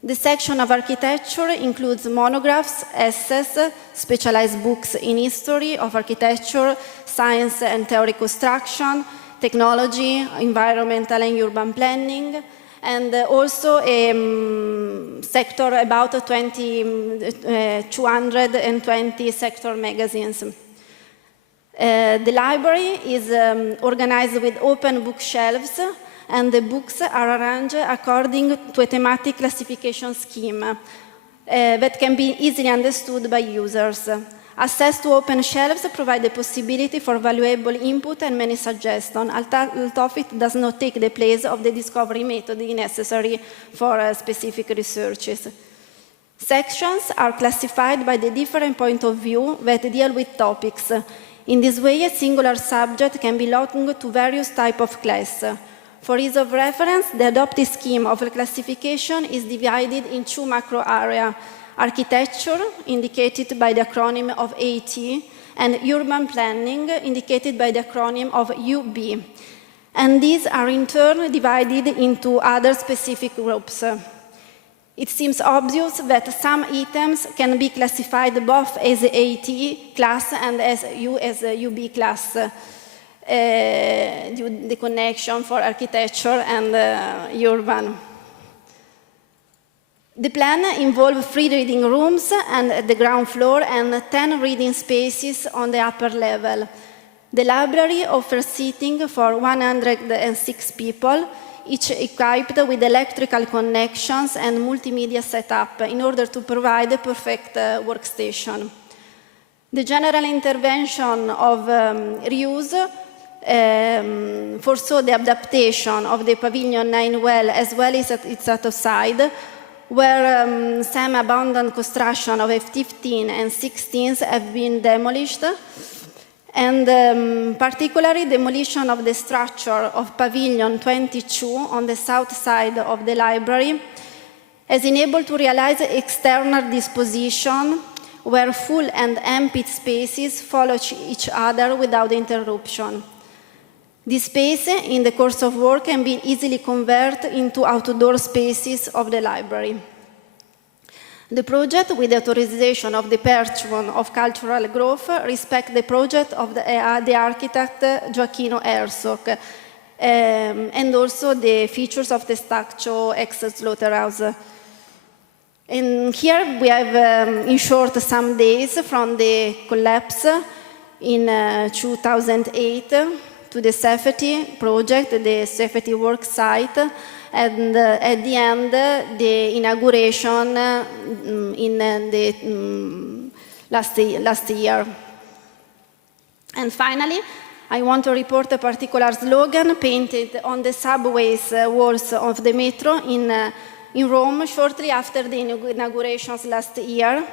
The section of architecture includes monographs, essays, specialized books in history of architecture, science and theory construction, technology, environmental and urban planning, and also a sector about 220 sector magazines. The library is organized with open bookshelves, and the books are arranged according to a thematic classification scheme that can be easily understood by users. Access to open shelves provide the possibility for valuable input and many suggestions, although it does not take the place of the discovery method necessary for specific researches. Sections are classified by the different point of view that deal with topics. In this way, a singular subject can belong to various types of class. For ease of reference, the adopted scheme of classification is divided in two macro areas: architecture, indicated by the acronym of AT, and urban planning, indicated by the acronym of UB. And these are in turn divided into other specific groups. It seems obvious that some items can be classified both as AT class and as UB class, due to the connection for architecture and urban. The plan involved 3 reading rooms at the ground floor and 10 reading spaces on the upper level. The library offers seating for 106 people, each equipped with electrical connections and multimedia setup in order to provide a perfect workstation. The general intervention of reuse foresaw the adaptation of the Pavilion 9 well as well as its outside, where some abandoned construction of F-15 and 16s have been demolished, and particularly demolition of the structure of Pavilion 22 on the south side of the library has enabled to realize external disposition where full and empty spaces follow each other without interruption. This space, in the course of work, can be easily converted into outdoor spaces of the library. The project, with the authorization of the Patron of Cultural Growth, respects the project of the architect Gioacchino Herzog, and also the features of Testaccio ex-slaughterhouse. And here we have, in short, some days from the collapse in 2008 to the safety project, the safety work site, and at the end, the inauguration in the last year. And finally, I want to report a particular slogan painted on the subways walls of the metro in Rome shortly after the inaugurations last year.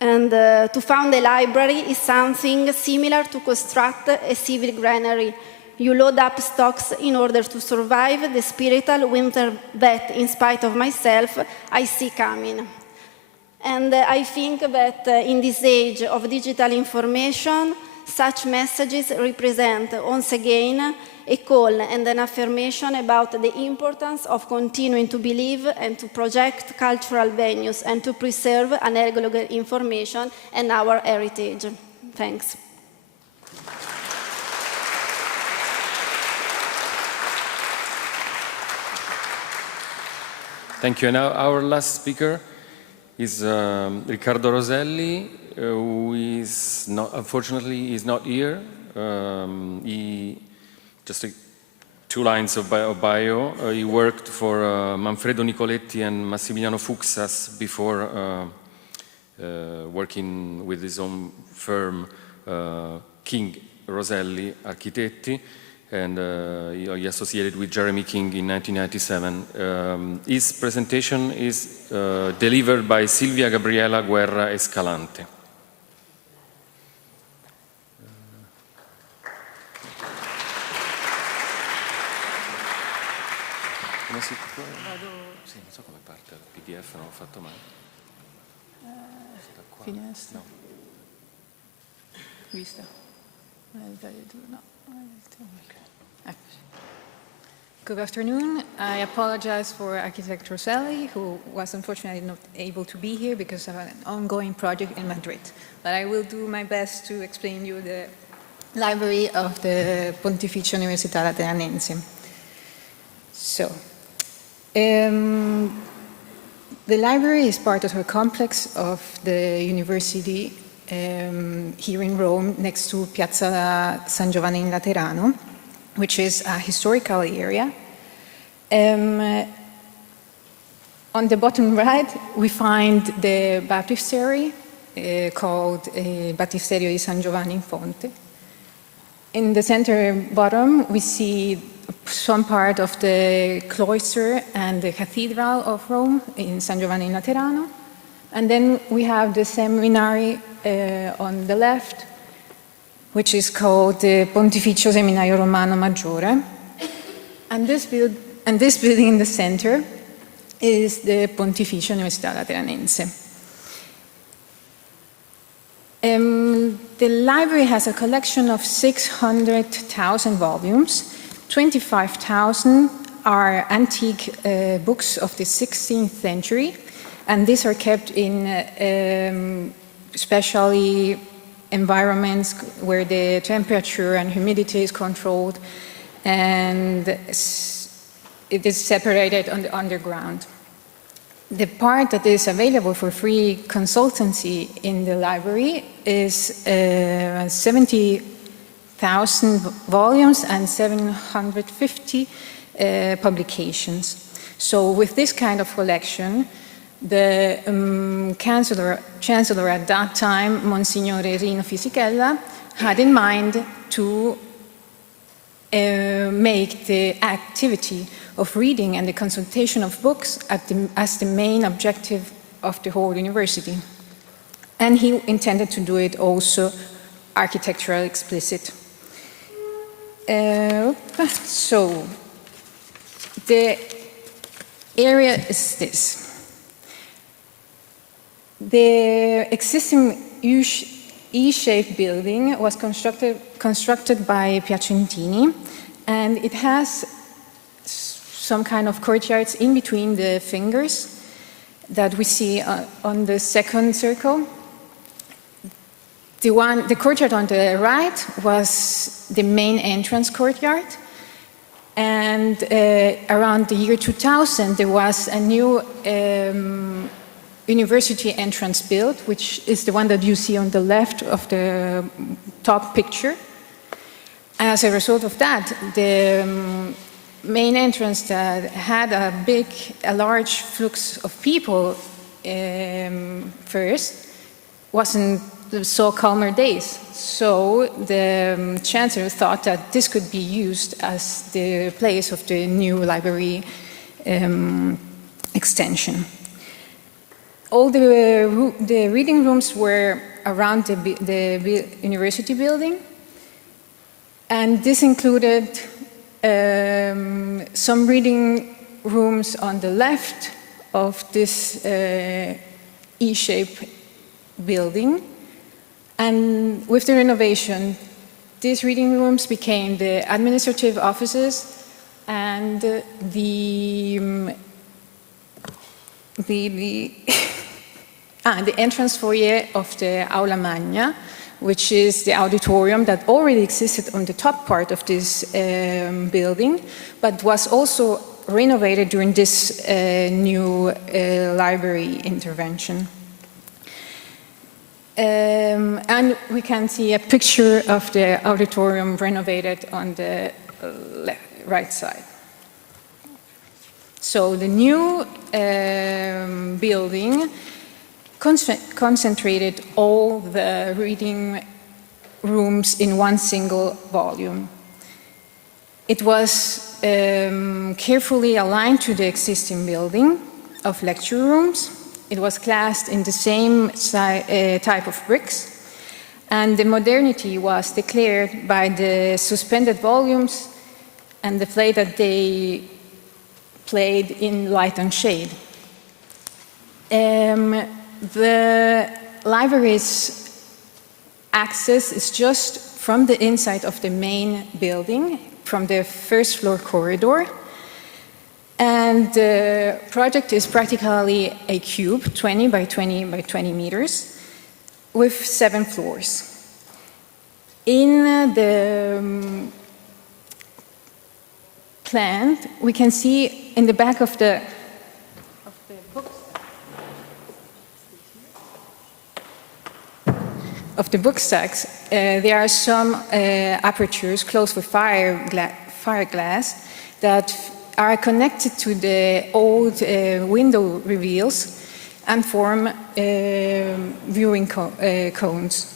And to found a library is something similar to construct a civil granary. You load up stocks in order to survive the spiritual winter that, in spite of myself, I see coming. And I think that in this age of digital information, such messages represent, once again, a call and an affirmation about the importance of continuing to believe and to project cultural venues and to preserve archaeological information and our heritage. Thanks. Thank you. And now our last speaker is Riccardo Roselli, who is not, unfortunately, is not here. Just 2 lines of bio. He worked for Manfredo Nicoletti and Massimiliano Fuxas before working with his own firm, King&Roselli Architetti, and he associated with Jeremy King in 1997. His presentation is delivered by Silvia Gabriela Guerra Escalante. Come si può? Sì, non so come parte il PDF, non l'ho fatto mai. Finestra. No. Vista. No. Good afternoon. I apologize for architect Roselli, who was unfortunately not able to be here because of an ongoing project in Madrid. But I will do my best to explain you the library of the Pontificial Università Lateranense. So, the library is part of a complex of the university here in Rome, next to Piazza San Giovanni in Laterano, which is a historical area. On the bottom right, we find the baptistery called Battisterio di San Giovanni in Fonte. In the center bottom, we see some part of the cloister and the cathedral of Rome in San Giovanni in Laterano. And then we have the seminary on the left, which is called the Pontificio Seminario Romano Maggiore. And this building in the center is the Pontificial Università Lateranense. The library has a collection of 600,000 volumes. 25,000 are antique books of the 16th century, and these are kept in especially environments where the temperature and humidity is controlled, and it is separated on the underground. The part that is available for free consultancy in the library is 70,000 volumes and 750 publications. So with this kind of collection, the chancellor at that time, Monsignore Rino Fisichella, had in mind to make the activity of reading and the consultation of books as the main objective of the whole university. And he intended to do it also architectural explicit. So the area is this. The existing E-shaped building was constructed by Piacentini, and it has some kind of courtyards in between the fingers that we see on the second circle. The courtyard on the right was the main entrance courtyard, and around the year 2000 there was a new university entrance built, which is the one that you see on the left of the top picture. As a result of that, the main entrance that had a large flux of people first wasn't so calmer days. So the chancellor thought that this could be used as the place of the new library extension. All the reading rooms were around the university building, and this included some reading rooms on the left of this E-shaped building. And with the renovation, these reading rooms became the administrative offices and the entrance foyer of the Aula Magna, which is the auditorium that already existed on the top part of this building, but was also renovated during this new library intervention. And we can see a picture of the auditorium renovated on the right side. So the new building concentrated all the reading rooms in one single volume. It was carefully aligned to the existing building of lecture rooms. It was classed in the same type of bricks, and the modernity was declared by the suspended volumes and the play that they played in light and shade. The library's access is just from the inside of the main building, from the first floor corridor. And the project is practically a cube, 20 by 20 by 20 meters, with 7 floors. In the plan, we can see in the back of the book stacks, there are some apertures closed with fire glass that are connected to the old window reveals and form viewing cones.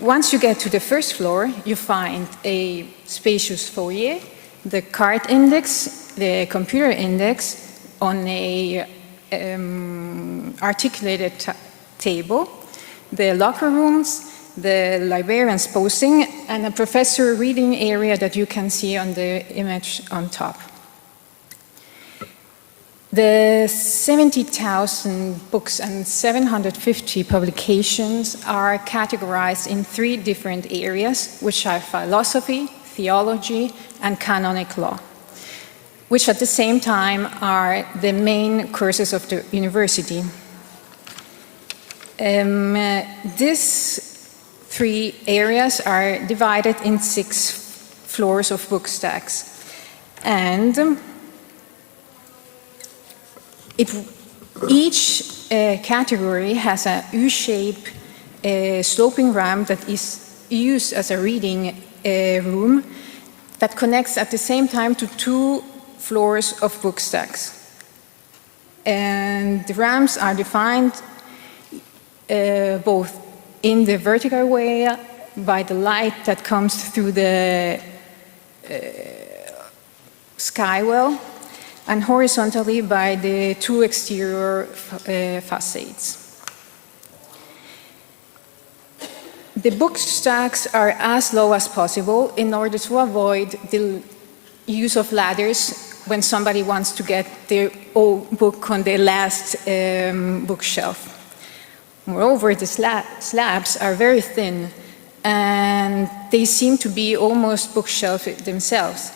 Once you get to the first floor, you find a spacious foyer, the card index, the computer index on a articulated table, the locker rooms, the librarian's posting, and a professor reading area that you can see on the image on top. The 70,000 books and 750 publications are categorized in 3 different areas, which are philosophy, theology, and canonic law, which at the same time are the main courses of the university. These three areas are divided in 6 floors of book stacks. And each category has a U-shaped sloping ramp that is used as a reading room that connects at the same time to 2 floors of book stacks. And the ramps are defined both in the vertical way by the light that comes through the skywell, and horizontally by the 2 exterior facades. The book stacks are as low as possible in order to avoid the use of ladders when somebody wants to get their old book on the last bookshelf. Moreover, the slabs are very thin and they seem to be almost bookshelves themselves.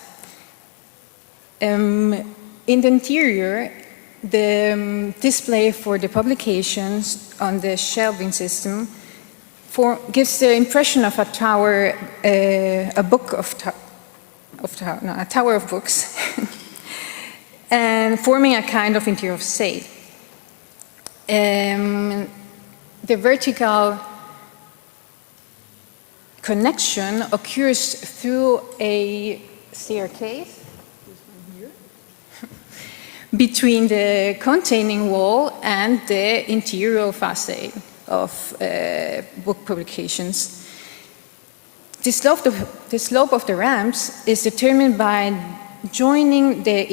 In the interior, the display for the publications on the shelving system gives the impression of a tower, a tower of books, and forming a kind of interior facade. The vertical connection occurs through a staircase between the containing wall and the interior facade of book publications. The slope of the ramps is determined by joining the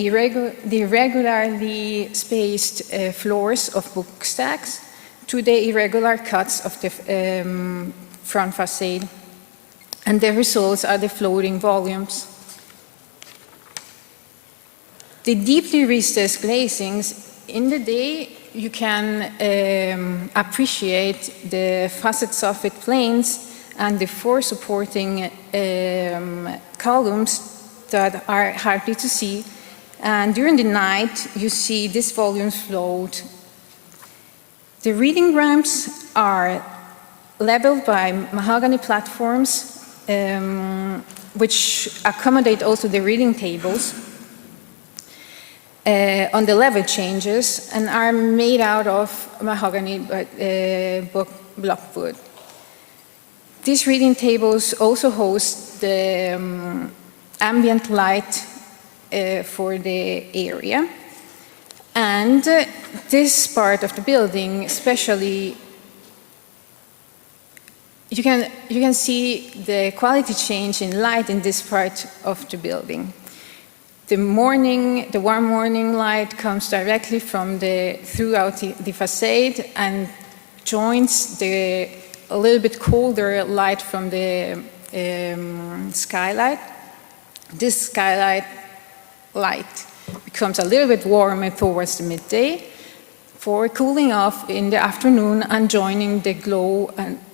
irregularly spaced floors of book stacks to the irregular cuts of the front facade. And the results are the floating volumes. The deeply recessed glazings, in the day you can appreciate the facet soffit planes and the 4 supporting columns that are hardly to see. And during the night, you see these volumes float. The reading ramps are leveled by mahogany platforms, which accommodate also the reading tables on the level changes and are made out of mahogany blockwood. These reading tables also host the ambient light for the area. And this part of the building, especially, you can see the quality change in light in this part of the building. The warm morning light comes directly from throughout the facade and joins a little bit colder light from the skylight. This skylight light becomes a little bit warmer towards the midday for cooling off in the afternoon and joining the glow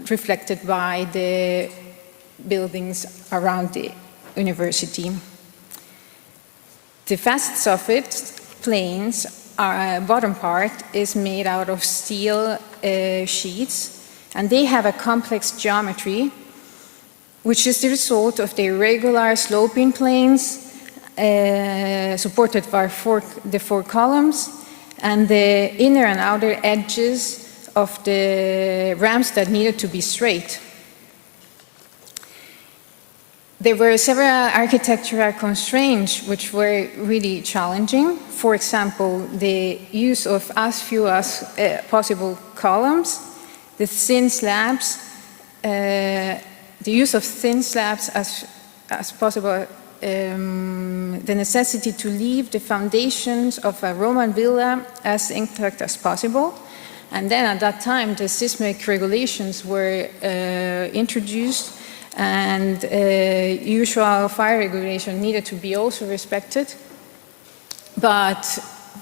reflected by the buildings around the university. The facet soffit planes, bottom part, is made out of steel sheets, and they have a complex geometry, which is the result of the irregular sloping planes supported by the 4 columns, and the inner and outer edges of the ramps that needed to be straight. There were several architectural constraints which were really challenging. For example, the use of as few as possible columns, the thin slabs, the use of thin slabs as possible, the necessity to leave the foundations of a Roman villa as intact as possible. And then at that time, the seismic regulations were introduced, and usual fire regulation needed to be also respected. But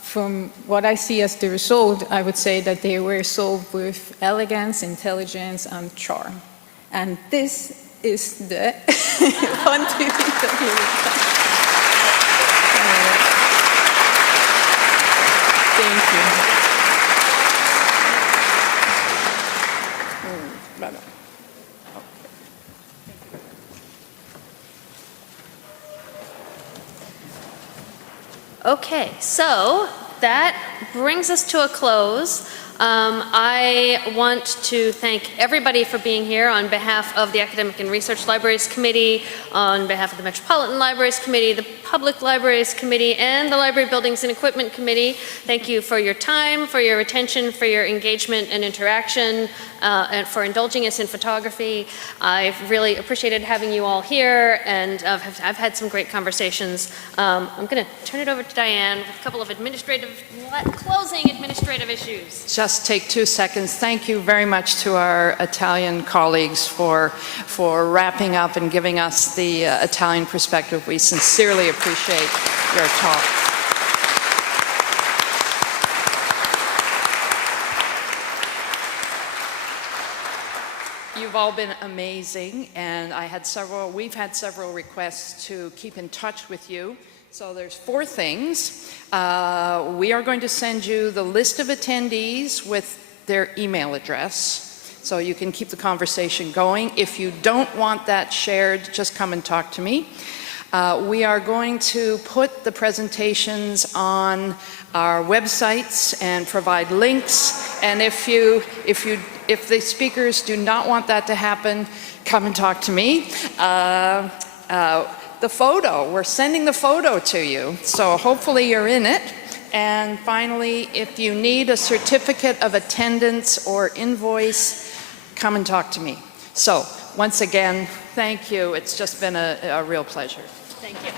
from what I see as the result, I would say that they were solved with elegance, intelligence, and charm. And this is the Pontificial. Thank you. Okay, so that brings us to a close. I want to thank everybody for being here on behalf of the Academic and Research Libraries Committee, on behalf of the Metropolitan Libraries Committee, the Public Libraries Committee, and the Library Buildings and Equipment Committee. Thank you for your time, for your attention, for your engagement and interaction, and for indulging us in photography. I've really appreciated having you all here, and I've had some great conversations. I'm going to turn it over to Diane with a couple of closing administrative issues. Just take 2 seconds. Thank you very much to our Italian colleagues for wrapping up and giving us the Italian perspective. We sincerely appreciate your talk. You've all been amazing, and we've had several requests to keep in touch with you. So there's 4 things. We are going to send you the list of attendees with their email address, so you can keep the conversation going. If you don't want that shared, just come and talk to me. We are going to put the presentations on our websites and provide links. And if the speakers do not want that to happen, come and talk to me. The photo, we're sending the photo to you, so hopefully you're in it. And finally, if you need a certificate of attendance or invoice, come and talk to me. So, once again, thank you. It's just been a real pleasure. Thank you.